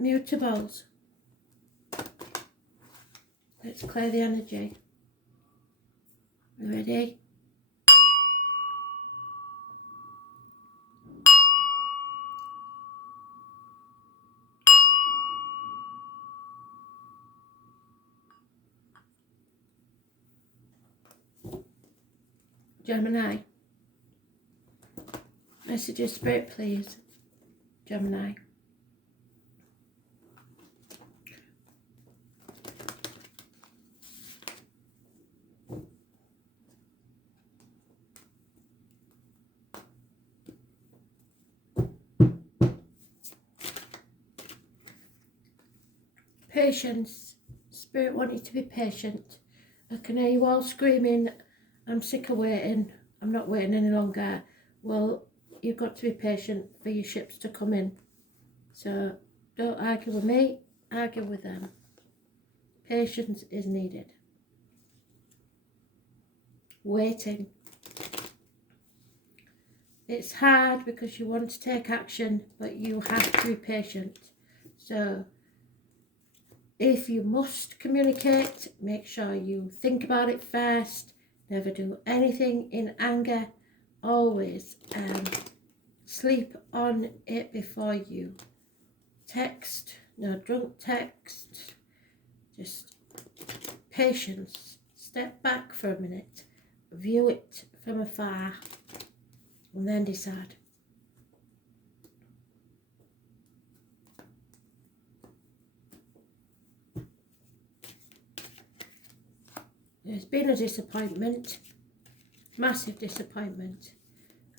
Mutables. Let's clear the energy. Ready? Gemini. Message of Spirit, please. Gemini. Patience. Spirit want you to be patient. I can hear you all screaming, I'm sick of waiting, I'm not waiting any longer. Well, you've got to be patient for your ships to come in. So don't argue with me, argue with them. Patience is needed. Waiting. It's hard because you want to take action, but you have to be patient. So if you must communicate, make sure you think about it first. Never do anything in anger. Always sleep on it before you text. No drunk text. Just patience. Step back for a minute. View it from afar. And then decide. There's been a disappointment, massive disappointment,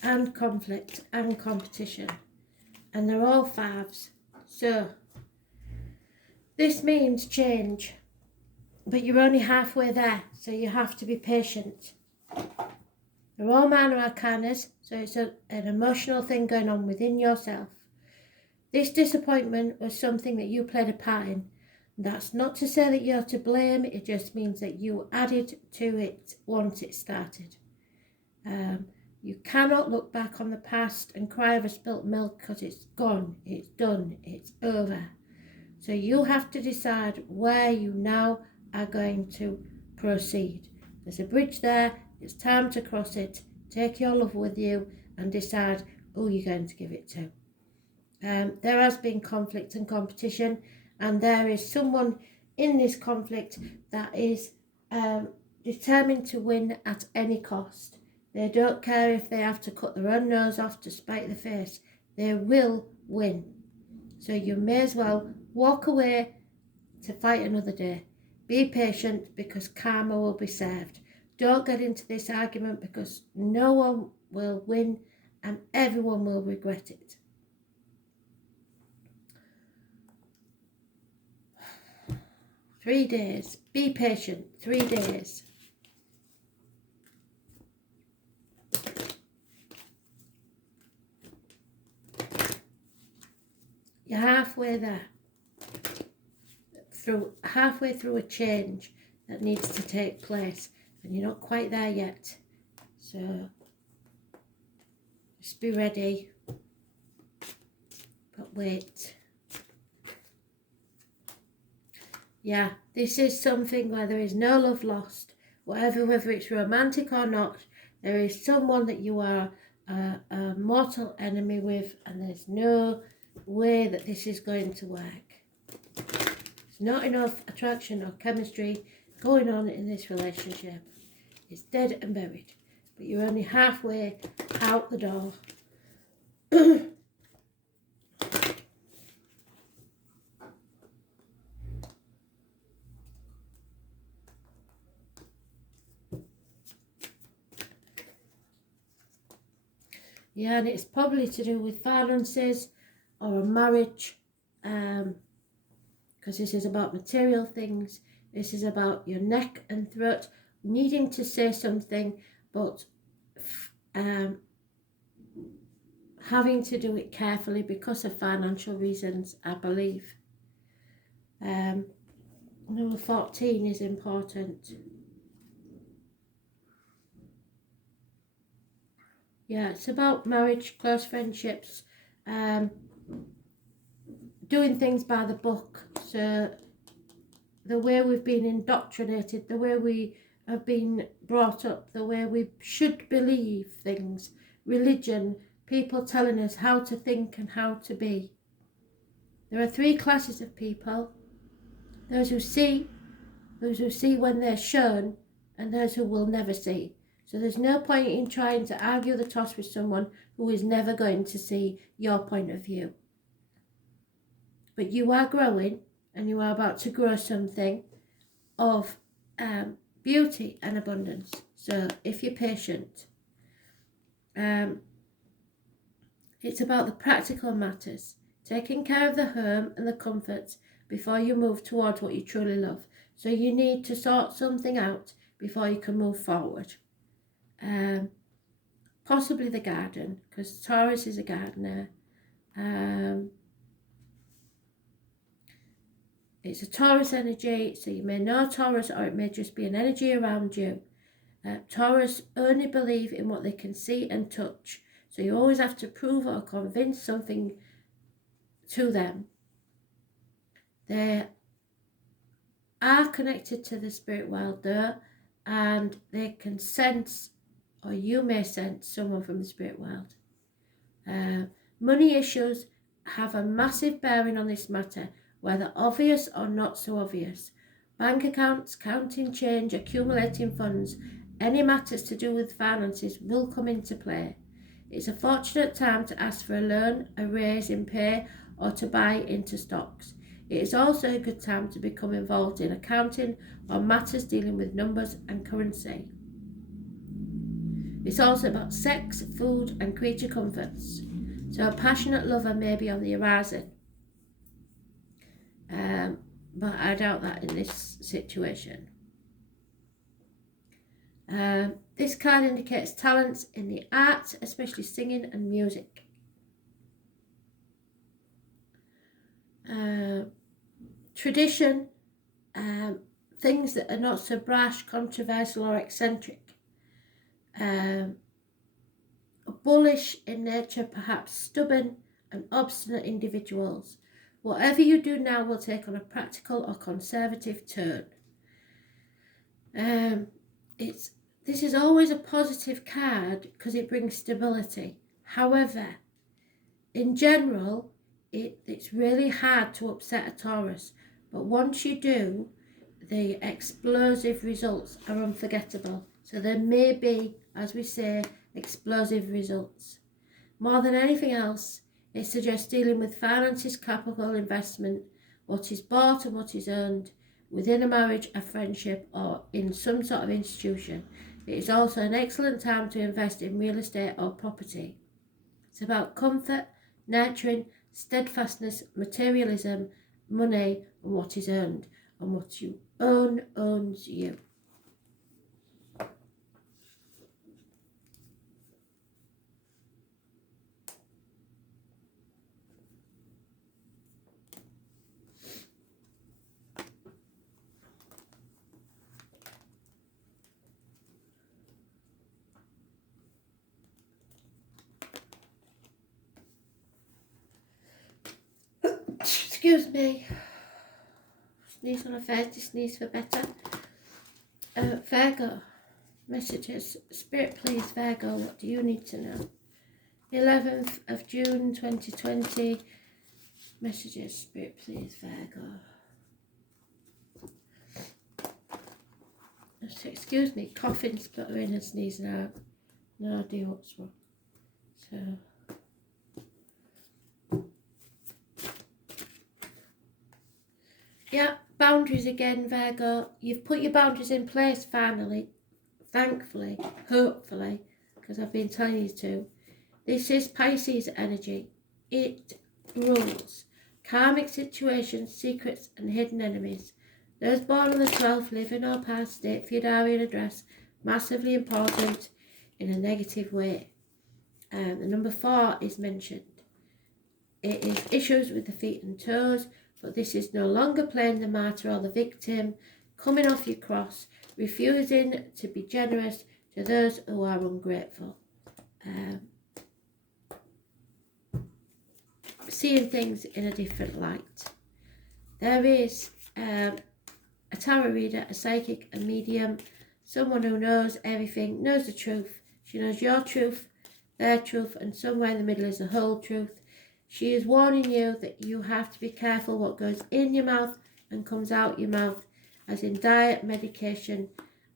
and conflict and competition, and they're all fives. So this means change, but you're only halfway there, so you have to be patient. They're all minor arcanas, so it's an emotional thing going on within yourself. This disappointment was something that you played a part in. That's not to say that you're to blame, it just means that you added to it once it started. You cannot look back on the past and cry over spilt milk because it's gone, it's done, it's over. So you have to decide where you now are going to proceed. There's a bridge there, it's time to cross it. Take your love with you and decide who you're going to give it to. There has been conflict and competition, and there is someone in this conflict that is determined to win at any cost. They don't care if they have to cut their own nose off to spite the face. They will win. So you may as well walk away to fight another day. Be patient because karma will be served. Don't get into this argument because no one will win and everyone will regret it. Three days. Be patient. 3 days. You're halfway there. Halfway through a change that needs to take place, and you're not quite there yet. So just be ready. But wait. Yeah, this is something where there is no love lost. Whether it's romantic or not, there is someone that you are a mortal enemy with, and there's no way that this is going to work. There's not enough attraction or chemistry going on in this relationship. It's dead and buried, but you're only halfway out the door. Yeah, and it's probably to do with finances or a marriage, because this is about material things. This is about your neck and throat needing to say something, but having to do it carefully because of financial reasons, I believe. Number 14 is important. Yeah, it's about marriage, close friendships, doing things by the book. So the way we've been indoctrinated, the way we have been brought up, the way we should believe things, religion, people telling us how to think and how to be. There are three classes of people: those who see when they're shown, and those who will never see. So there's no point in trying to argue the toss with someone who is never going to see your point of view. But you are growing, and you are about to grow something of beauty and abundance. So if you're patient, it's about the practical matters, taking care of the home and the comforts before you move towards what you truly love. So you need to sort something out before you can move forward. Possibly the garden, because Taurus is a gardener. It's a Taurus energy, so you may know Taurus, or it may just be an energy around you. Taurus only believe in what they can see and touch, so you always have to prove or convince something to them. They are connected to the spirit world though, and they can sense, or you may sense, someone from the spirit world. Money issues have a massive bearing on this matter, whether obvious or not so obvious. Bank accounts, counting change, accumulating funds, any matters to do with finances will come into play. It's a fortunate time to ask for a loan, a raise in pay, or to buy into stocks. It is also a good time to become involved in accounting or matters dealing with numbers and currency. It's also about sex, food, and creature comforts. So a passionate lover may be on the horizon. But I doubt that in this situation. This card indicates talents in the arts, especially singing and music. Tradition, things that are not so brash, controversial, or eccentric. Bullish in nature, perhaps stubborn and obstinate individuals. Whatever you do now will take on a practical or conservative turn. This is always a positive card because it brings stability. However, in general, it's really hard to upset a Taurus. But once you do, the explosive results are unforgettable. So there may be, as we say, explosive results. More than anything else, it suggests dealing with finances, capital, investment, what is bought and what is earned within a marriage, a friendship, or in some sort of institution. It is also an excellent time to invest in real estate or property. It's about comfort, nurturing, steadfastness, materialism, money, and what is earned. And what you own owns you. Excuse me. Sneeze on a Thursday, sneeze for better. Virgo. Messages. Spirit, please, Virgo, what do you need to know? 11th of June 2020. Messages. Spirit, please, Virgo. Excuse me, coughing, spluttering and sneezing out. No idea what's wrong. So... yeah, boundaries again, Virgo. You've put your boundaries in place finally, thankfully, hopefully, because I've been telling you to. This is Pisces energy. It rules. Karmic situations, secrets and hidden enemies. Those born on the 12th live in or past state, Fudarian address, massively important in a negative way. The number 4 is mentioned. It is issues with the feet and toes, but this is no longer playing the martyr or the victim, coming off your cross, refusing to be generous to those who are ungrateful. seeing things in a different light. There is a tarot reader, a psychic, a medium, someone who knows everything, knows the truth. She knows your truth, their truth, and somewhere in the middle is the whole truth. She is warning you that you have to be careful what goes in your mouth and comes out your mouth, as in diet, medication,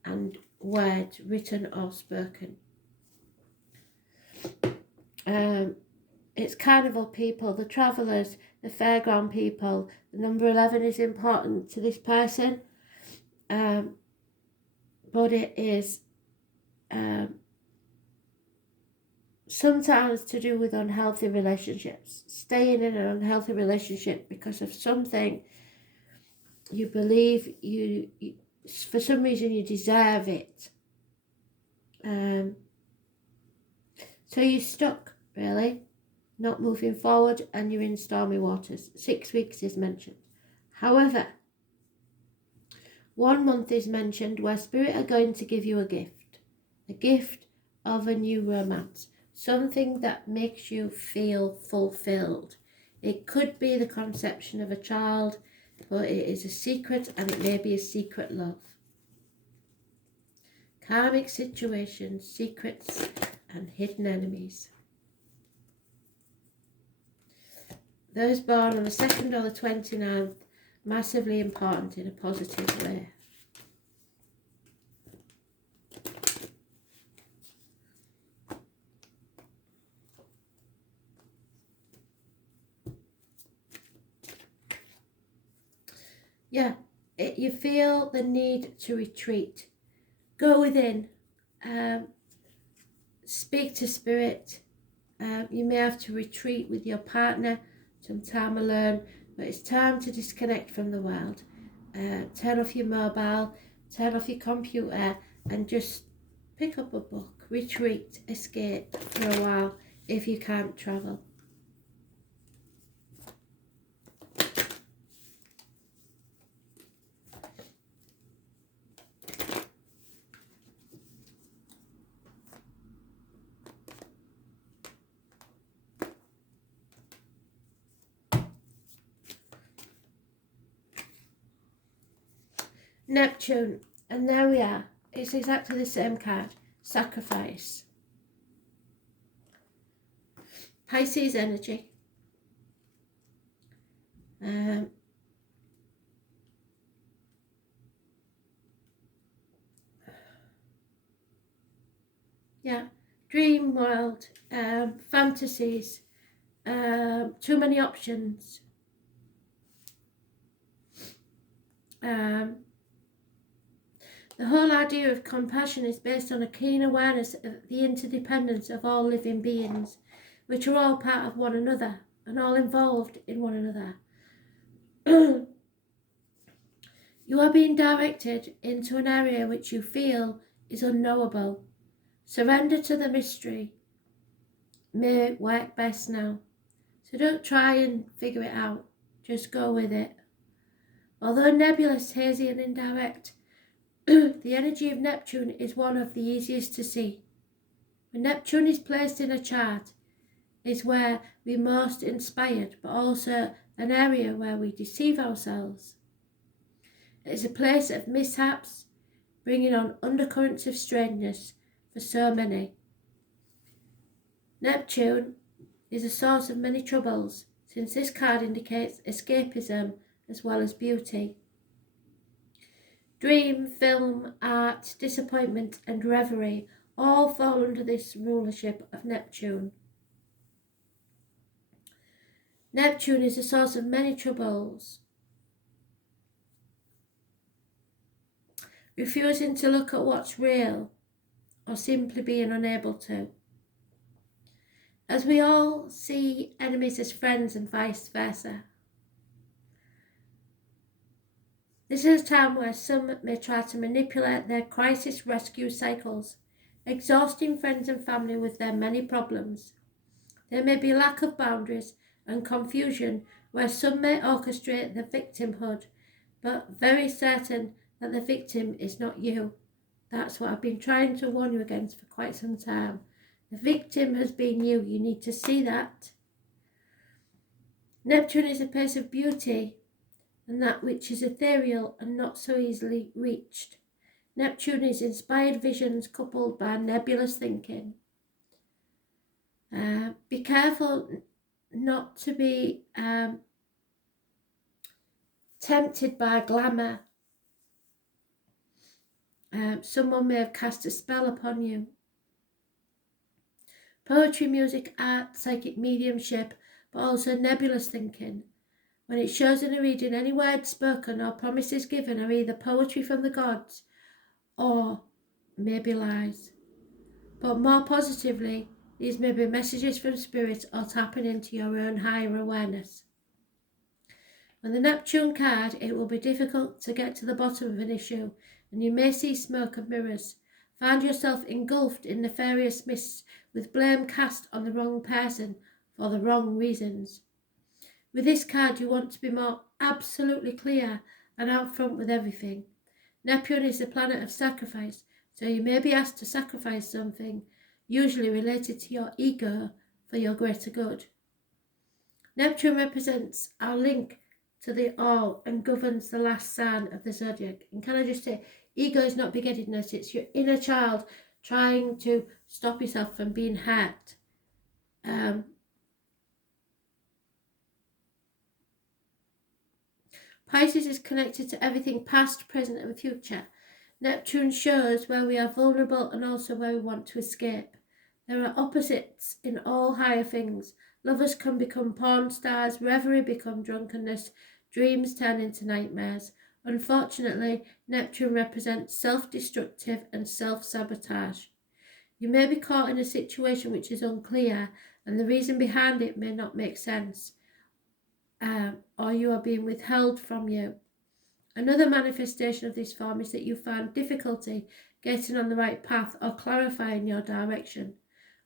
and words, written or spoken. It's carnival people, the travellers, the fairground people. The number 11 is important to this person, but it is sometimes to do with unhealthy relationships, staying in an unhealthy relationship because of something you believe you for some reason you deserve it. So you're stuck, really, not moving forward, and you're in stormy waters. 6 weeks is mentioned. However, 1 month is mentioned where Spirit are going to give you a gift of a new romance, something that makes you feel fulfilled. It could be the conception of a child, but it is a secret, and it may be a secret love. Karmic situations, secrets, and hidden enemies. Those born on the 2nd or the 29th, massively important in a positive way. Yeah, you feel the need to retreat. Go within. Speak to Spirit. You may have to retreat with your partner, some time alone, but it's time to disconnect from the world. Turn off your mobile, turn off your computer, and just pick up a book. Retreat, escape for a while if you can't travel. Neptune, and there we are. It's exactly the same card. Sacrifice. Pisces energy. Yeah, dream world, fantasies, too many options. The whole idea of compassion is based on a keen awareness of the interdependence of all living beings, which are all part of one another and all involved in one another. You are being directed into an area which you feel is unknowable. Surrender to the mystery may work best now. So don't try and figure it out. Just go with it. Although nebulous, hazy and indirect, the energy of Neptune is one of the easiest to see. When Neptune is placed in a chart, is where we're most inspired, but also an area where we deceive ourselves. It is a place of mishaps, bringing on undercurrents of strangeness for so many. Neptune is a source of many troubles, since this card indicates escapism as well as beauty. Dream, film, art, disappointment and reverie all fall under this rulership of Neptune. Neptune is a source of many troubles. Refusing to look at what's real, or simply being unable to. As we all see enemies as friends and vice versa. This is a time where some may try to manipulate their crisis rescue cycles, exhausting friends and family with their many problems. There may be lack of boundaries and confusion where some may orchestrate the victimhood, but very certain that the victim is not you. That's what I've been trying to warn you against for quite some time. The victim has been you. You need to see that. Neptune is a place of beauty and that which is ethereal and not so easily reached. Neptune is inspired visions coupled by nebulous thinking. Be careful not to be tempted by glamour. Someone may have cast a spell upon you. Poetry, music, art, psychic mediumship, but also nebulous thinking. When it shows in a reading, any words spoken or promises given are either poetry from the gods or maybe lies. But more positively, these may be messages from spirit or tapping into your own higher awareness. On the Neptune card, it will be difficult to get to the bottom of an issue, and you may see smoke and mirrors. Find yourself engulfed in nefarious mists, with blame cast on the wrong person for the wrong reasons. With this card, you want to be more absolutely clear and out front with everything. Neptune is the planet of sacrifice, so you may be asked to sacrifice something, usually related to your ego, for your greater good. Neptune represents our link to the all and governs the last sign of the zodiac. And can I just say, ego is not big-headedness, it's your inner child trying to stop yourself from being hurt. Pisces is connected to everything past, present and future. Neptune shows where we are vulnerable and also where we want to escape. There are opposites in all higher things. Lovers can become porn stars, reverie become drunkenness, dreams turn into nightmares. Unfortunately, Neptune represents self-destructive and self-sabotage. You may be caught in a situation which is unclear, and the reason behind it may not make sense, or you are being withheld from you. Another manifestation of this form is that you find difficulty getting on the right path or clarifying your direction.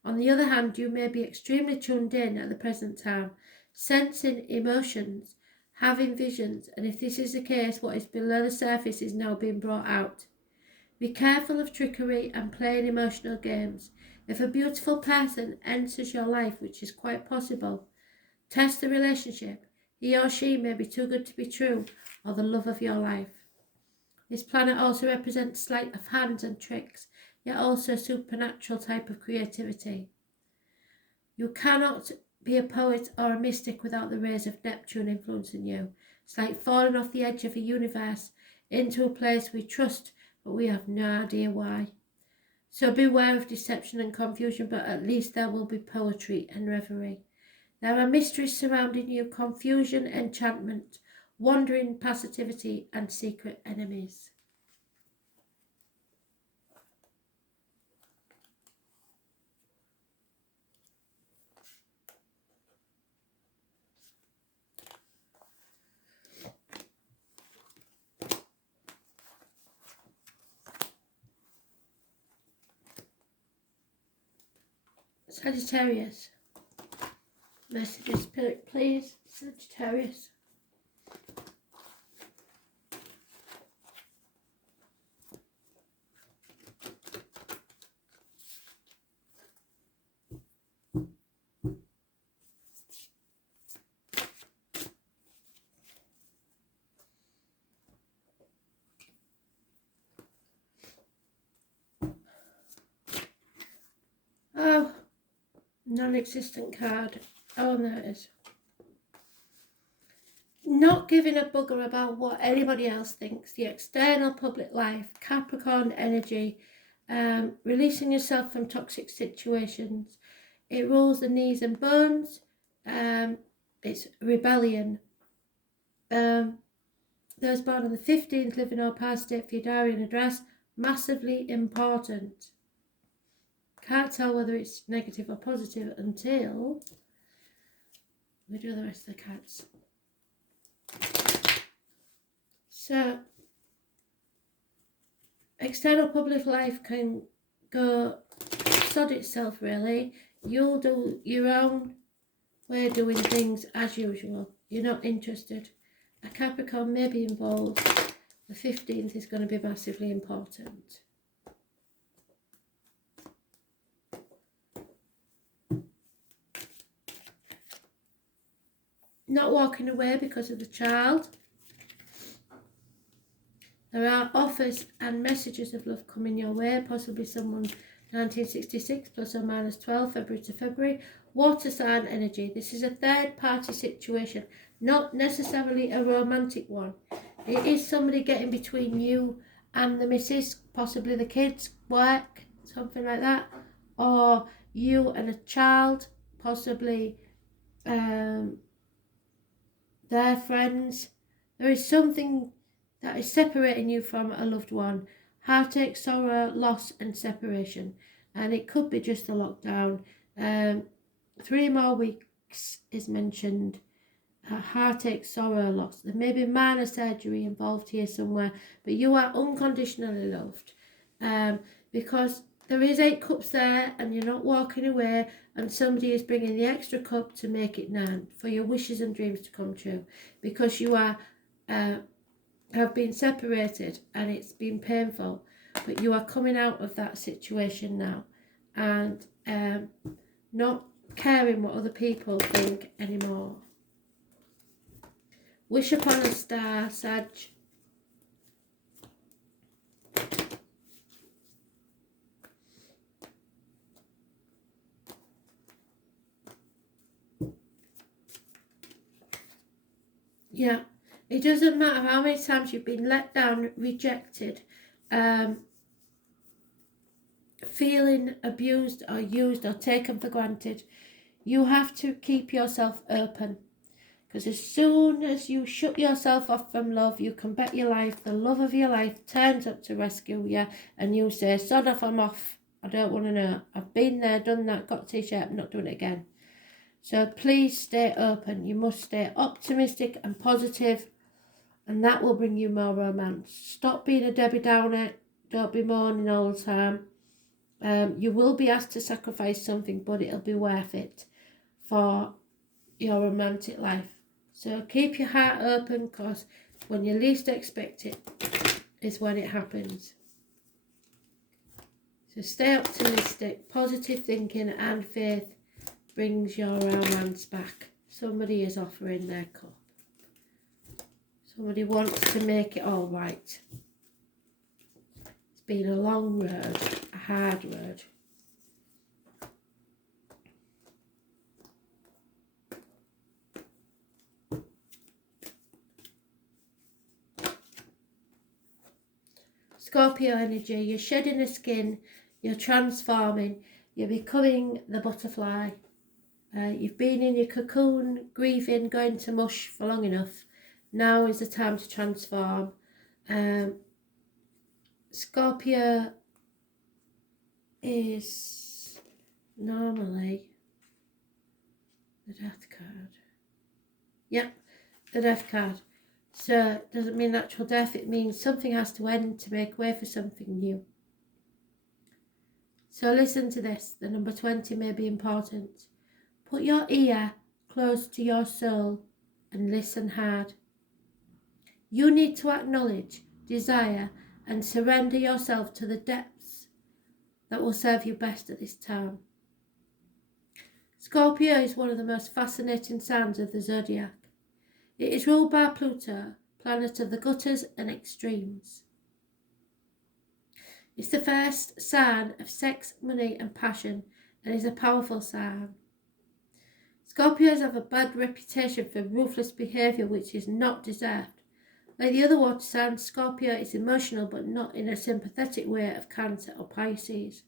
On the other hand, you may be extremely tuned in at the present time, sensing emotions, having visions, and if this is the case, what is below the surface is now being brought out. Be careful of trickery and playing emotional games. If a beautiful person enters your life, which is quite possible, test the relationship. He or she may be too good to be true, or the love of your life. This planet also represents sleight of hand and tricks, yet also supernatural type of creativity. You cannot be a poet or a mystic without the rays of Neptune influencing you. It's like falling off the edge of a universe into a place we trust, but we have no idea why. So beware of deception and confusion, but at least there will be poetry and reverie. There are mysteries surrounding you, confusion, enchantment, wandering passivity, and secret enemies. Sagittarius. Messages, Spirit, please. Sagittarius. Oh, non-existent card. Oh, there it is. Not giving a bugger about what anybody else thinks. The external public life. Capricorn energy. Releasing yourself from toxic situations. It rules the knees and bones. It's rebellion. Those born on the 15th, living or past it for your diary and address. Massively important. Can't tell whether it's negative or positive until we do the rest of the cards. So, external public life can go sod itself really. You'll do your own way of doing things as usual. You're not interested. A Capricorn may be involved. The 15th is going to be massively important. not walking away because of the child. There are offers and messages of love coming your way, possibly someone 1966 plus or minus 12, February to February. Water sign energy. This is a third party situation, not necessarily a romantic one. It is somebody getting between you and the missus, possibly the kids, work, something like that, or you and a child, possibly their friends. There is something that is separating you from a loved one. Heartache, sorrow, loss and separation. And it could be just a lockdown. 3 more weeks is mentioned. Heartache, sorrow, loss. There may be minor surgery involved here somewhere, but you are unconditionally loved. Because there is 8 cups there and you're not walking away, and somebody is bringing the extra cup to make it 9 for your wishes and dreams to come true. Because you are have been separated and it's been painful, but you are coming out of that situation now and not caring what other people think anymore. Wish upon a star, Sag. Yeah. It doesn't matter how many times you've been let down, rejected, feeling abused or used or taken for granted. You have to keep yourself open. Because as soon as you shut yourself off from love, you can bet your life the love of your life turns up to rescue you, and you say, sod off, I'm off. I don't want to know. I've been there, done that, got t-shirt, I'm not doing it again. So please stay open. You must stay optimistic and positive, and that will bring you more romance. Stop being a Debbie Downer. Don't be moaning all the time. You will be asked to sacrifice something, but it'll be worth it for your romantic life. So keep your heart open, because when you least expect it is when it happens. So stay optimistic. Positive thinking and faith brings your romance back. Somebody is offering their cup. Somebody wants to make it all right. It's been a long road, a hard road. Scorpio energy, you're shedding the skin, you're transforming, you're becoming the butterfly. You've been in your cocoon, grieving, going to mush for long enough. Now is the time to transform. Scorpio is normally the death card. Yep, the death card. So it doesn't mean natural death, it means something has to end to make way for something new. So listen to this, the number 20 may be important. Put your ear close to your soul and listen hard. You need to acknowledge, desire and surrender yourself to the depths that will serve you best at this time. Scorpio is one of the most fascinating signs of the zodiac. It is ruled by Pluto, planet of the gutters and extremes. It's the first sign of sex, money and passion, and is a powerful sign. Scorpios have a bad reputation for ruthless behaviour which is not deserved. Like the other water signs, Scorpio is emotional but not in a sympathetic way of Cancer or Pisces.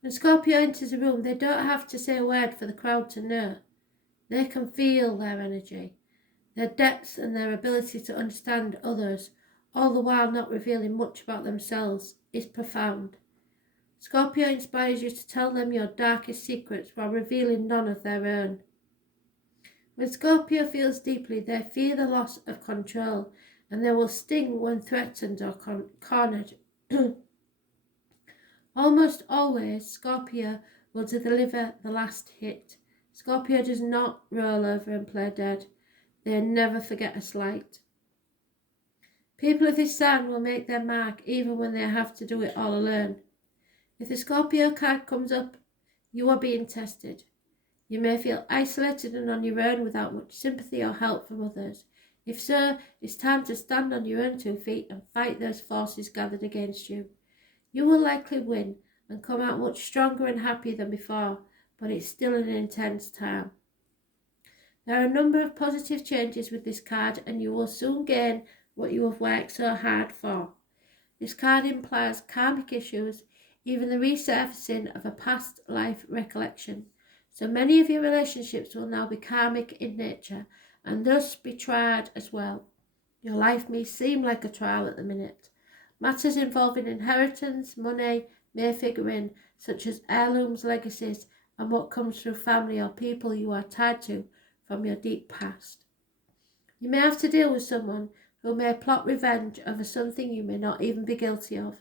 When Scorpio enters a room, they don't have to say a word for the crowd to know. They can feel their energy, their depth and their ability to understand others, all the while not revealing much about themselves, is profound. Scorpio inspires you to tell them your darkest secrets while revealing none of their own. When Scorpio feels deeply, they fear the loss of control, and they will sting when threatened or cornered. Almost always, Scorpio will deliver the last hit. Scorpio does not roll over and play dead. They never forget a slight. People of this sign will make their mark even when they have to do it all alone. If the Scorpio card comes up, you are being tested. You may feel isolated and on your own without much sympathy or help from others. If so, it's time to stand on your own 2 feet and fight those forces gathered against you. You will likely win and come out much stronger and happier than before, but it's still an intense time. There are a number of positive changes with this card, and you will soon gain what you have worked so hard for. This card implies karmic issues, even the resurfacing of a past life recollection. So many of your relationships will now be karmic in nature and thus be tried as well. Your life may seem like a trial at the minute. Matters involving inheritance, money may figure in, such as heirlooms, legacies, and what comes through family or people you are tied to from your deep past. You may have to deal with someone who may plot revenge over something you may not even be guilty of.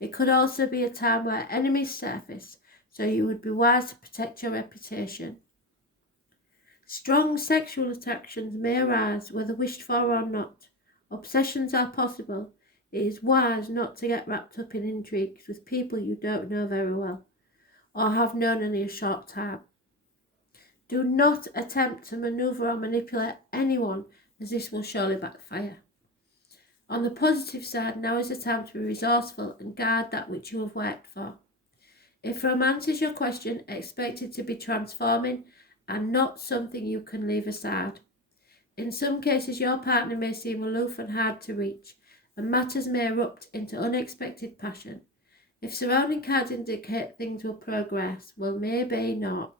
It could also be a time where enemies surface, so you would be wise to protect your reputation. Strong sexual attractions may arise, whether wished for or not. Obsessions are possible. It is wise not to get wrapped up in intrigues with people you don't know very well, or have known only a short time. Do not attempt to maneuver or manipulate anyone, as this will surely backfire. On the positive side, now is the time to be resourceful and guard that which you have worked for. If romance is your question, expect it to be transforming and not something you can leave aside. In some cases, your partner may seem aloof and hard to reach, and matters may erupt into unexpected passion. If surrounding cards indicate things will progress, well, maybe not.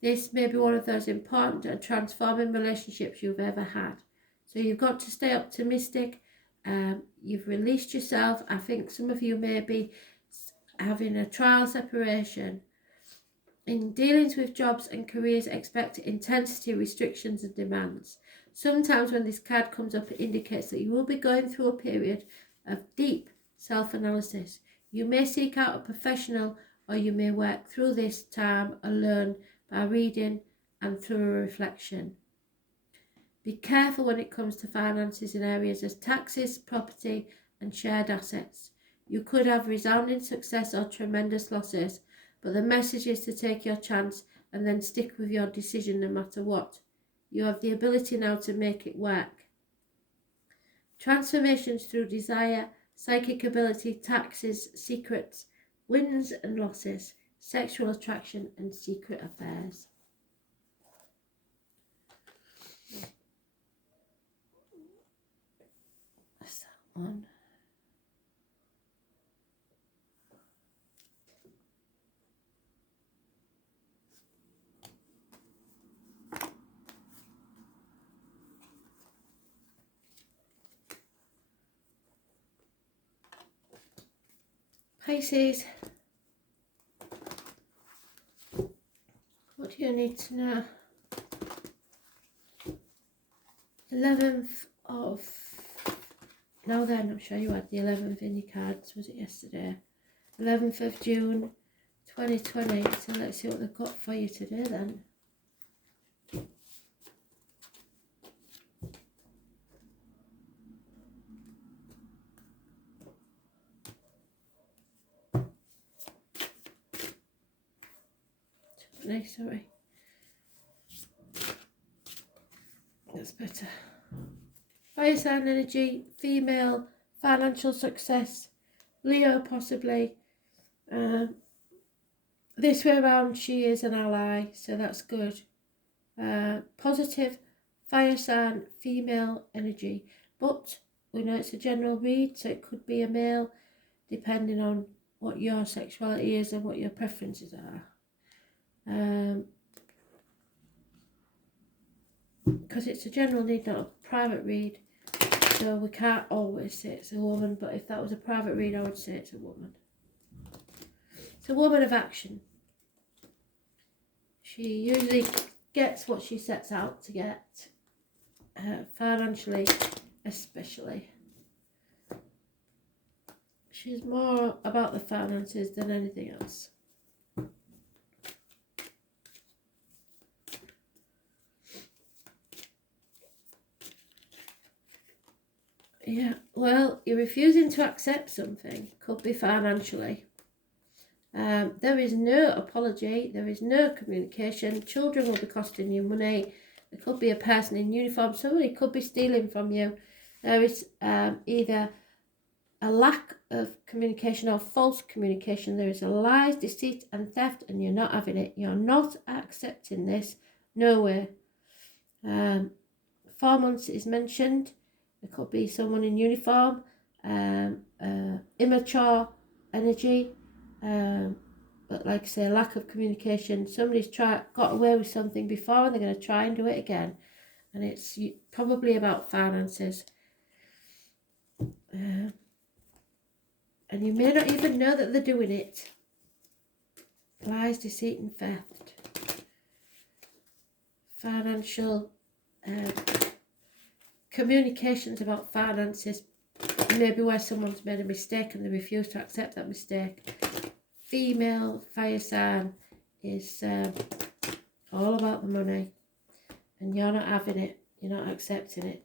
This may be one of those important and transforming relationships you've ever had. So you've got to stay optimistic. You've released yourself. I think some of you may be having a trial separation. In dealings with jobs and careers, expect intensity, restrictions and demands. Sometimes when this card comes up, it indicates that you will be going through a period of deep self-analysis. You may seek out a professional, or you may work through this time alone by reading and through a reflection. Be careful when it comes to finances in areas as taxes, property and shared assets. You could have resounding success or tremendous losses, but the message is to take your chance and then stick with your decision no matter what. You have the ability now to make it work. Transformations through desire, psychic ability, taxes, secrets, wins and losses, sexual attraction and secret affairs. That's that one. Pisces, what do you need to know? 11th of... Now then, I'm sure you had the 11th in your cards. Was it yesterday? 11th of June 2020. So let's see what they've got for you today then. Sorry. That's better. Fire sign energy, female, financial success, Leo possibly. This way around she is an ally, so that's good. Positive, fire sign, female energy. But we know it's a general read, so it could be a male, depending on what your sexuality is and what your preferences are. Because it's a general need, not a private read, so we can't always say it's a woman, but if that was a private read I would say it's a woman. It's a woman of action. She usually gets what she sets out to get, financially especially. She's more about the finances than anything else. Yeah, well, you're refusing to accept something. Could be financially. There is no apology, there is no communication. Children will be costing you money. There could be a person in uniform, somebody could be stealing from you. There is either a lack of communication or false communication. There is a lies, deceit and theft, and you're not having it. You're not accepting this. No way. 4 months is mentioned. There could be someone in uniform, immature energy, but like I say, lack of communication. Somebody's got away with something before and they're going to try and do it again. And it's probably about finances. And you may not even know that they're doing it. Lies, deceit and theft. Financial communications about finances. Maybe where someone's made a mistake and they refuse to accept that mistake. Female fire sign is all about the money. And you're not having it. You're not accepting it.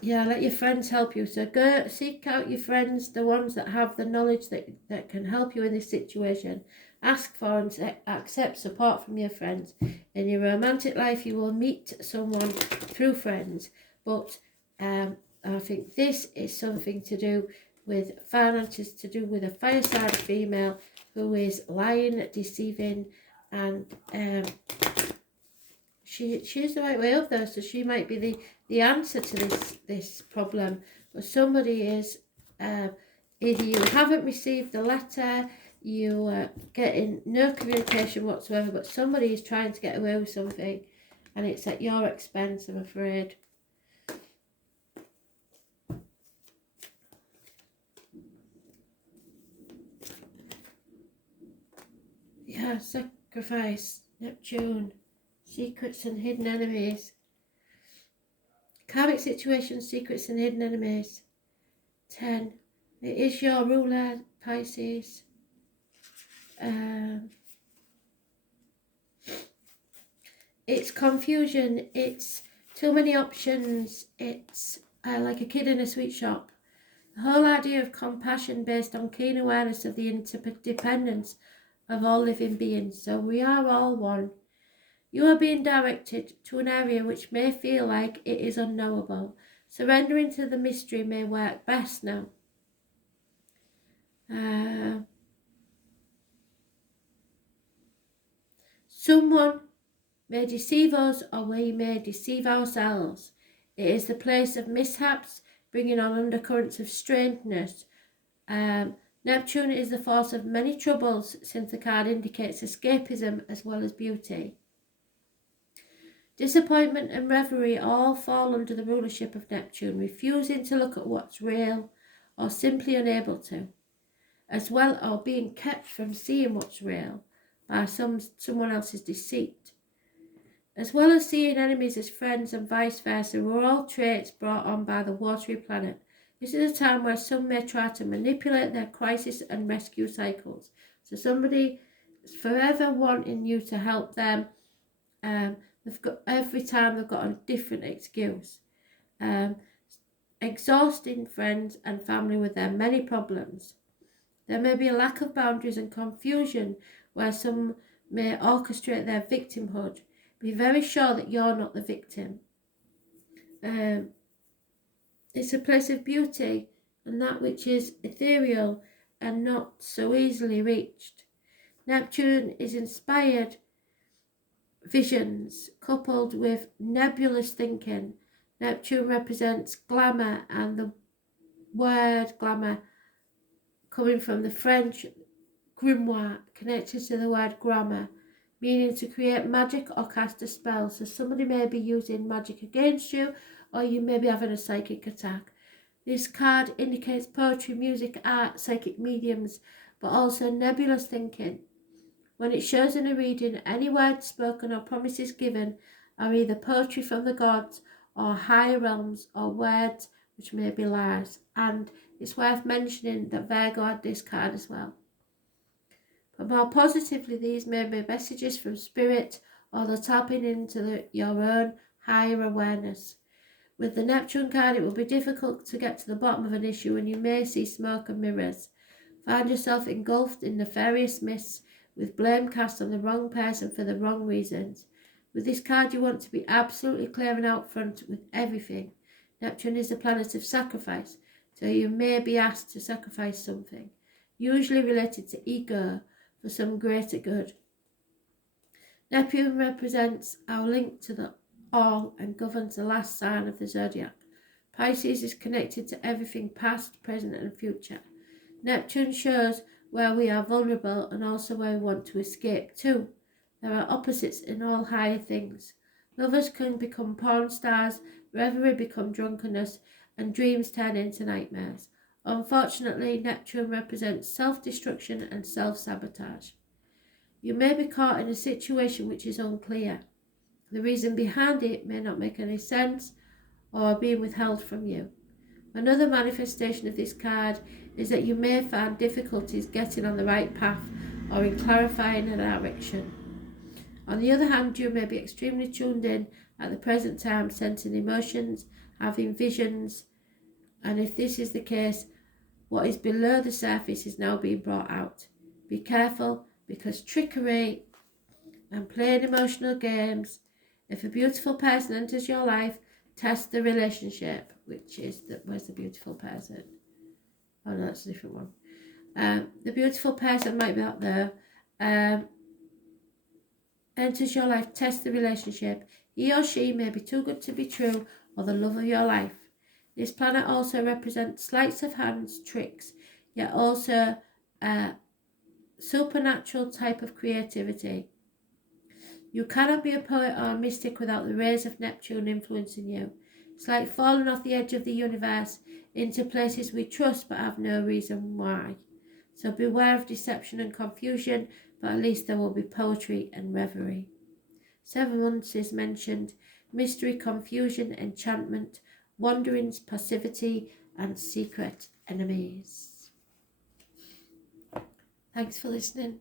Yeah, let your friends help you. So go seek out your friends, the ones that have the knowledge that can help you in this situation. Ask for and accept support from your friends. In your romantic life, you will meet someone through friends. But I think this is something to do with finances, to do with a fire sign female who is lying, deceiving, and she's the right way up there, so she might be the answer to this problem. But somebody is either you haven't received the letter, you are getting no communication whatsoever, but somebody is trying to get away with something, and it's at your expense, I'm afraid. Yeah, sacrifice, Neptune. Secrets and hidden enemies. Karmic situations, secrets and hidden enemies. 10. It is your ruler, Pisces. It's confusion. It's too many options. It's like a kid in a sweet shop. The whole idea of compassion based on keen awareness of the interdependence of all living beings. So we are all one. You are being directed to an area which may feel like it is unknowable. Surrendering to the mystery may work best now. Someone may deceive us, or we may deceive ourselves. It is the place of mishaps, bringing on undercurrents of strangeness. Neptune is the force of many troubles, since the card indicates escapism as well as beauty. Disappointment and reverie all fall under the rulership of Neptune, refusing to look at what's real or simply unable to, as well or being kept from seeing what's real by someone else's deceit. As well as seeing enemies as friends and vice versa, were all traits brought on by the watery planet. This is a time where some may try to manipulate their crisis and rescue cycles. So somebody is forever wanting you to help them. Every time they've got a different excuse. Exhausting friends and family with their many problems. There may be a lack of boundaries and confusion where some may orchestrate their victimhood. Be very sure that you're not the victim. It's a place of beauty and that which is ethereal and not so easily reached. Neptune is inspired visions coupled with nebulous thinking. Neptune represents glamour, and the word glamour coming from the French grimoire connected to the word grammar, meaning to create magic or cast a spell. So somebody may be using magic against you, or you may be having a psychic attack. This card indicates poetry, music, art, psychic mediums, but also nebulous thinking. When it shows in a reading, any words spoken or promises given are either poetry from the gods or higher realms, or words which may be lies. And it's worth mentioning that Virgo had this card as well. But more positively, these may be messages from spirit or the tapping into your own higher awareness. With the Neptune card, it will be difficult to get to the bottom of an issue and you may see smoke and mirrors. Find yourself engulfed in nefarious mists with blame cast on the wrong person for the wrong reasons. With this card, you want to be absolutely clear and out front with everything. Neptune is the planet of sacrifice, so you may be asked to sacrifice something, usually related to ego, for some greater good. Neptune represents our link to the all and governs the last sign of the zodiac. Pisces is connected to everything past, present and future. Neptune shows where we are vulnerable and also where we want to escape to. There are opposites in all higher things. Lovers can become porn stars, reverie become drunkenness, and dreams turn into nightmares. Unfortunately, Neptune represents self-destruction and self-sabotage. You may be caught in a situation which is unclear. The reason behind it may not make any sense or are being withheld from you. Another manifestation of this card is that you may find difficulties getting on the right path or in clarifying a direction. On the other hand, you may be extremely tuned in at the present time, sensing emotions, having visions, and if this is the case, what is below the surface is now being brought out. Be careful, because trickery and playing emotional games, if a beautiful person enters your life, test the relationship, which is where's the beautiful person? Oh no, that's a different one. The beautiful person might be out there. Enters your life, test the relationship. He or she may be too good to be true or the love of your life. This planet also represents sleights of hands, tricks, yet also a supernatural type of creativity. You cannot be a poet or a mystic without the rays of Neptune influencing you. It's like falling off the edge of the universe into places we trust but have no reason why. So beware of deception and confusion, but at least there will be poetry and reverie. 7 months is mentioned: mystery, confusion, enchantment, wanderings, passivity, and secret enemies. Thanks for listening.